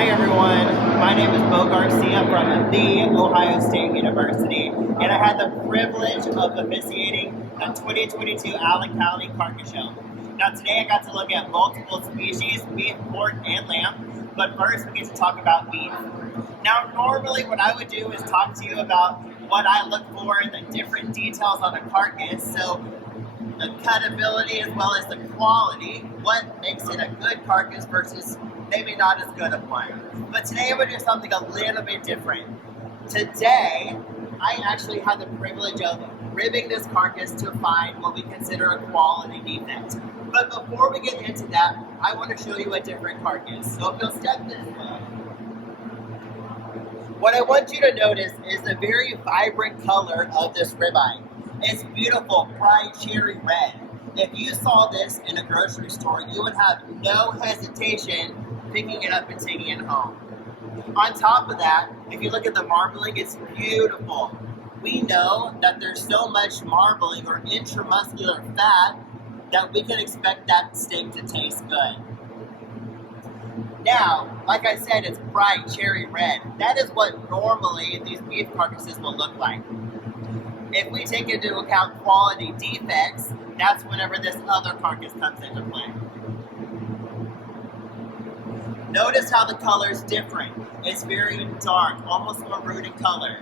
Hi everyone, my name is Bo Garcia from The Ohio State University, and I had the privilege of officiating the 2022 Allen County Carcass Show. Now today I got to look at multiple species, beef, pork, and lamb, but first we get to talk about beef. Now normally what I would do is talk to you about what I look for in the different details on a carcass, so the cutability as well as the quality, what makes it a good carcass versus maybe not as good of one. But today I'm going to do something a little bit different. Today, I actually had the privilege of ribbing this carcass to find what we consider a quality defect. But before we get into that, I want to show you a different carcass. So if you'll step this way, what I want you to notice is the very vibrant color of this ribeye. It's beautiful, bright cherry red. If you saw this in a grocery store, you would have no hesitation picking it up and taking it home. On top of that, if you look at the marbling, it's beautiful. We know that there's so much marbling or intramuscular fat that we can expect that steak to taste good. Now, like I said, it's bright cherry red. That is what normally these beef carcasses will look like. If we take into account quality defects, that's whenever this other carcass comes into play. Notice how the color is different. It's very dark, almost maroon in color.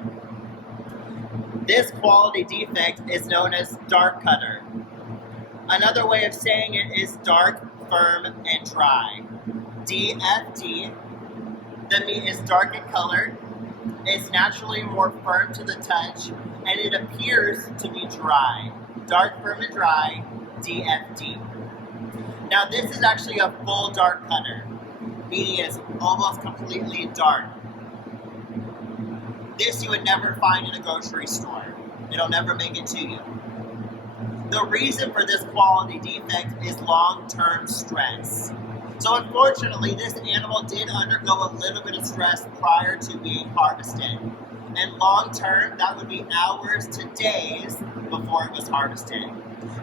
This quality defect is known as dark cutter. Another way of saying it is dark, firm, and dry. DFD, the meat is dark in color, it's naturally more firm to the touch, and it appears to be dry. Dark, firm, and dry, DFD. Now this is actually a full dark cutter, meaning it's almost completely dark. This you would never find in a grocery store. It'll never make it to you. The reason for this quality defect is long-term stress. So unfortunately, this animal did undergo a little bit of stress prior to being harvested. And long-term, that would be hours to days before it was harvested.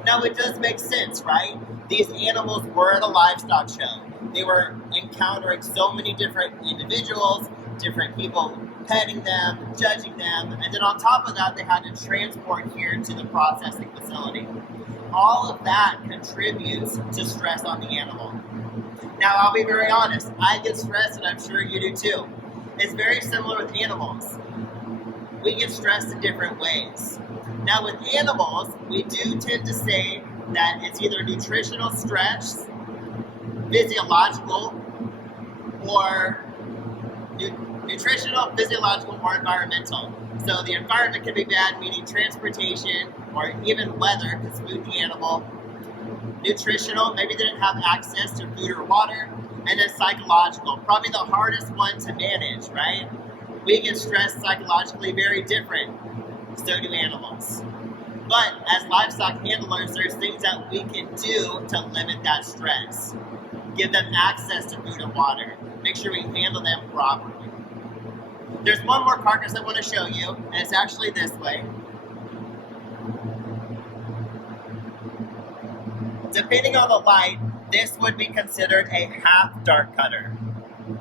Now it does make sense, right? These animals were at a livestock show. They were encountering so many different individuals, different people petting them, judging them, and then on top of that, they had to transport here to the processing facility. All of that contributes to stress on the animal. Now, I'll be very honest, I get stressed and I'm sure you do too. It's very similar with animals. We get stressed in different ways. Now with animals, we do tend to say that it's either nutritional stress, physiological, or nutritional, physiological, or environmental. So the environment can be bad, meaning transportation or even weather could spook the animal. Nutritional, maybe they didn't have access to food or water. And then psychological, probably the hardest one to manage, right? We get stressed psychologically very different. So do animals. But as livestock handlers, there's things that we can do to limit that stress. Give them access to food and water. Make sure we handle them properly. There's one more carcass I want to show you, and it's actually this way. Depending on the light, this would be considered a half dark cutter.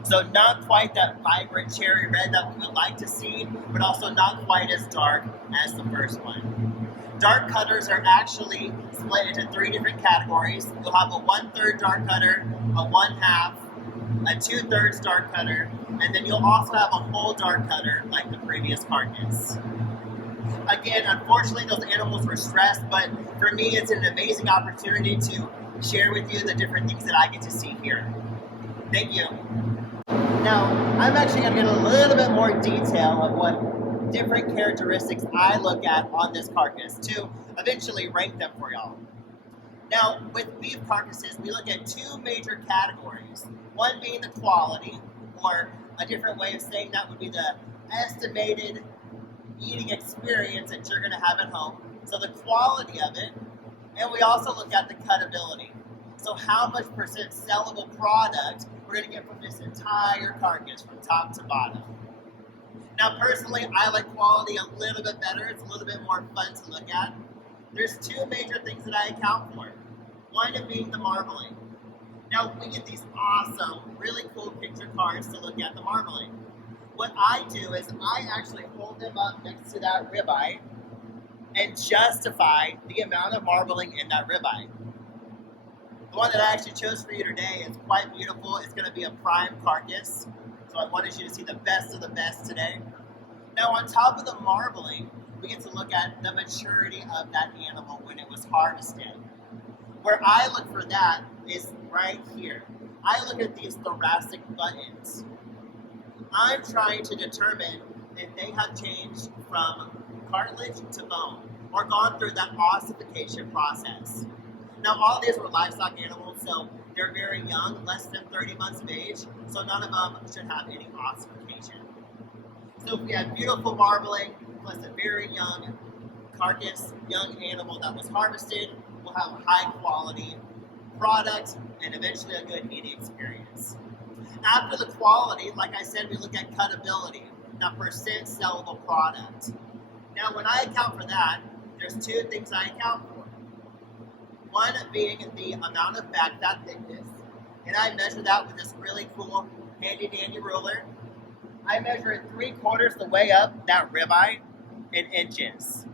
So not quite that vibrant cherry red that we would like to see, but also not quite as dark as the first one. Dark cutters are actually split into three different categories. You'll have a 1/3 dark cutter, a 1/2, a 2/3 dark cutter, and then you'll also have a full dark cutter like the previous carcass. Again, unfortunately, those animals were stressed, but for me, it's an amazing opportunity to share with you the different things that I get to see here. Thank you. Now, I'm actually going to get a little bit more detail of what different characteristics I look at on this carcass to eventually rank them for y'all. Now, with beef carcasses, we look at two major categories. One being the quality, or a different way of saying that would be the estimated eating experience that you're going to have at home. So the quality of it, and we also look at the cutability. So how much percent sellable product we're going to get from this entire carcass from top to bottom. Now personally, I like quality a little bit better. It's a little bit more fun to look at. There's two major things that I account for. One of being the marbling. Now we get these awesome, really cool picture cards to look at the marbling. What I do is I actually hold them up next to that ribeye and justify the amount of marbling in that ribeye. The one that I actually chose for you today is quite beautiful. It's going to be a prime carcass. So I wanted you to see the best of the best today. Now on top of the marbling, we get to look at the maturity of that animal when it was harvested. Where I look for that is right here. I look at these thoracic buttons. I'm trying to determine if they have changed from cartilage to bone or gone through that ossification process. Now, all these were livestock animals, so they're very young, less than 30 months of age, so none of them should have any ossification. So if we have beautiful marbling plus a very young carcass, young animal that was harvested, we'll have a high quality product and eventually a good eating experience. After the quality, like I said, we look at cuttability, that percent sellable product. Now, when I account for that, there's two things I account for. One being the amount of back fat thickness, and I measure that with this really cool handy dandy ruler. I measure it 3/4 the way up that ribeye in inches.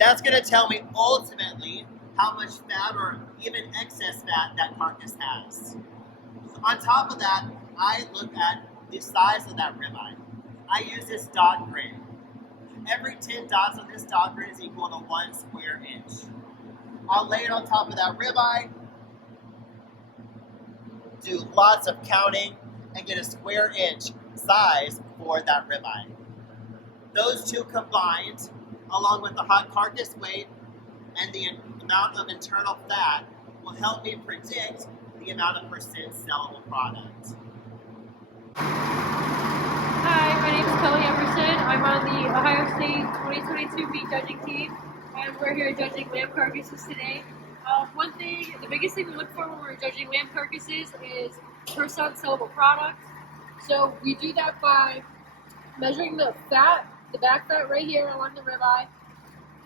That's going to tell me ultimately how much fat or even excess fat that carcass has. On top of that, I look at the size of that ribeye. I use this dot grid. Every 10 dots on this dot grid is equal to 1 square inch. I'll lay it on top of that ribeye, do lots of counting, and get a square inch size for that ribeye. Those two combined, along with the hot carcass weight and the amount of internal fat, will help me predict the amount of percent sellable product. Hi, my name is Kelly Emerson. I'm on the Ohio State 2022 meat judging team, and we're here judging lamb carcasses today. The biggest thing we look for when we're judging lamb carcasses is percent sellable product. So we do that by measuring the fat, the back fat right here along the ribeye,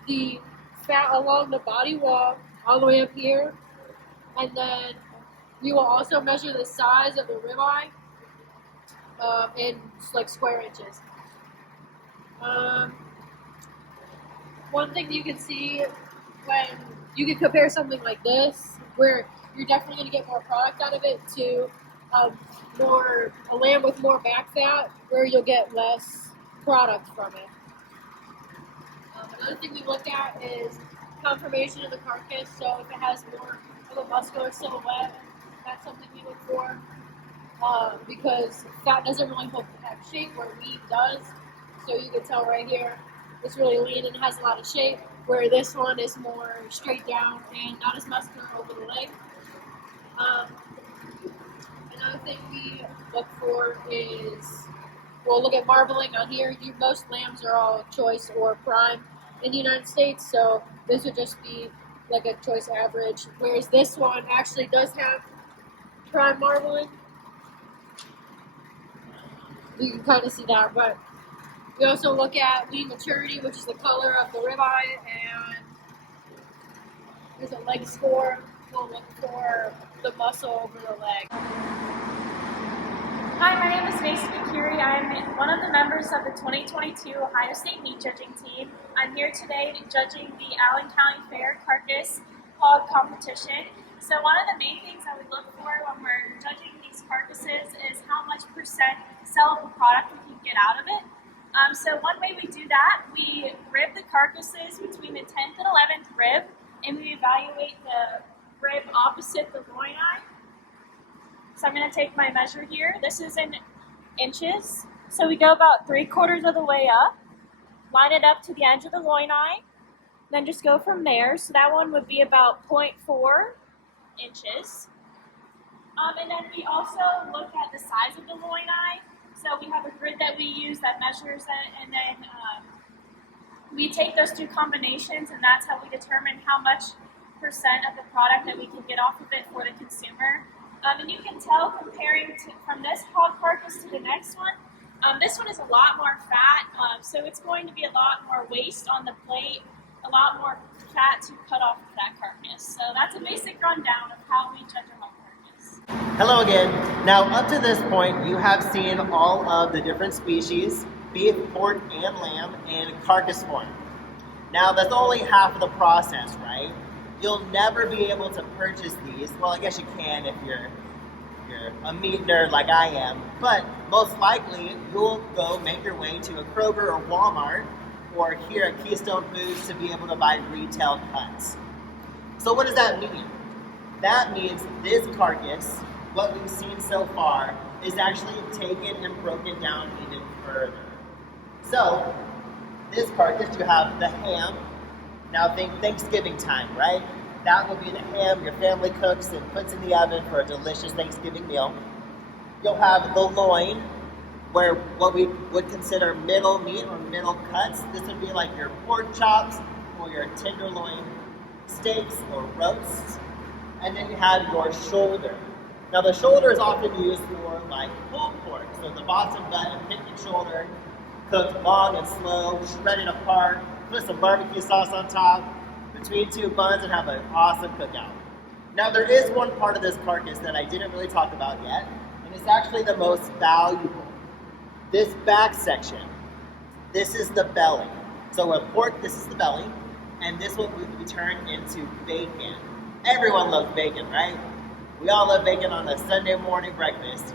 the fat along the body wall all the way up here, and then we will also measure the size of the ribeye in like square inches. One thing you can see when you can compare something like this, where you're definitely going to get more product out of it, to a lamb with more back fat, where you'll get less product from it. Another thing we look at is conformation of the carcass. So if it has more of a muscular silhouette, that's something we look for. Because fat doesn't really have shape where meat does. So you can tell right here, it's really lean and has a lot of shape, where this one is more straight down and not as muscular over the leg. Another thing we look for is, we'll look at marbling on here. Most lambs are all choice or prime in the United States, so this would just be like a choice average, whereas this one actually does have prime marbling. You can kind of see that, but we also look at lean maturity, which is the color of the ribeye, and there's a leg score. We'll look for the muscle over the leg. Hi, my name is Mason McCurry. I'm one of the members of the 2022 Ohio State meat judging team. I'm here today judging the Allen County Fair Carcass Hog Competition. So one of the main things that we look for when we're judging these carcasses is how much percent sellable product we can get out of it. So one way we do that, we rib the carcasses between the 10th and 11th rib, and we evaluate the rib opposite the loin eye. So I'm going to take my measure here. This is in inches. So we go about 3/4 of the way up, line it up to the edge of the loin eye, then just go from there. So that one would be about 0.4 inches. And then we also look at the size of the loin eye. So we have a grid that we use that measures it, and then we take those two combinations, and that's how we determine how much percent of the product that we can get off of it for the consumer. And you can tell comparing from this hog carcass to the next one, this one is a lot more fat, so it's going to be a lot more waste on the plate, a lot more fat to cut off that carcass. So that's a basic rundown of how we judge a hog carcass. Hello again. Now, up to this point, you have seen all of the different species, beef, pork, and lamb, in carcass form. Now, that's only half of the process, right? You'll never be able to purchase these. Well, I guess you can if you're a meat nerd like I am, but most likely you'll go make your way to a Kroger or Walmart or here at Keystone Foods to be able to buy retail cuts. So what does that mean? That means this carcass, what we've seen so far, is actually taken and broken down even further. So, this carcass, you have the ham. Now think Thanksgiving time, right? That will be the ham your family cooks and puts in the oven for a delicious Thanksgiving meal. You'll have the loin, where what we would consider middle meat or middle cuts. This would be like your pork chops or your tenderloin steaks or roasts. And then you have your shoulder. Now the shoulder is often used for like pulled pork. So the bottom butt and picnic shoulder, cooked long and slow, shredded apart, put some barbecue sauce on top, between two buns, and have an awesome cookout. Now there is one part of this carcass that I didn't really talk about yet, and it's actually the most valuable. This back section, this is the belly. So with pork, this is the belly, and this will be turned into bacon. Everyone loves bacon, right? We all love bacon on a Sunday morning breakfast.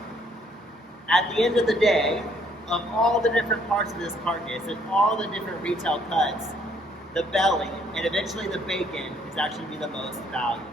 At the end of the day, of all the different parts of this carcass and all the different retail cuts, the belly and eventually the bacon is actually be the most valuable.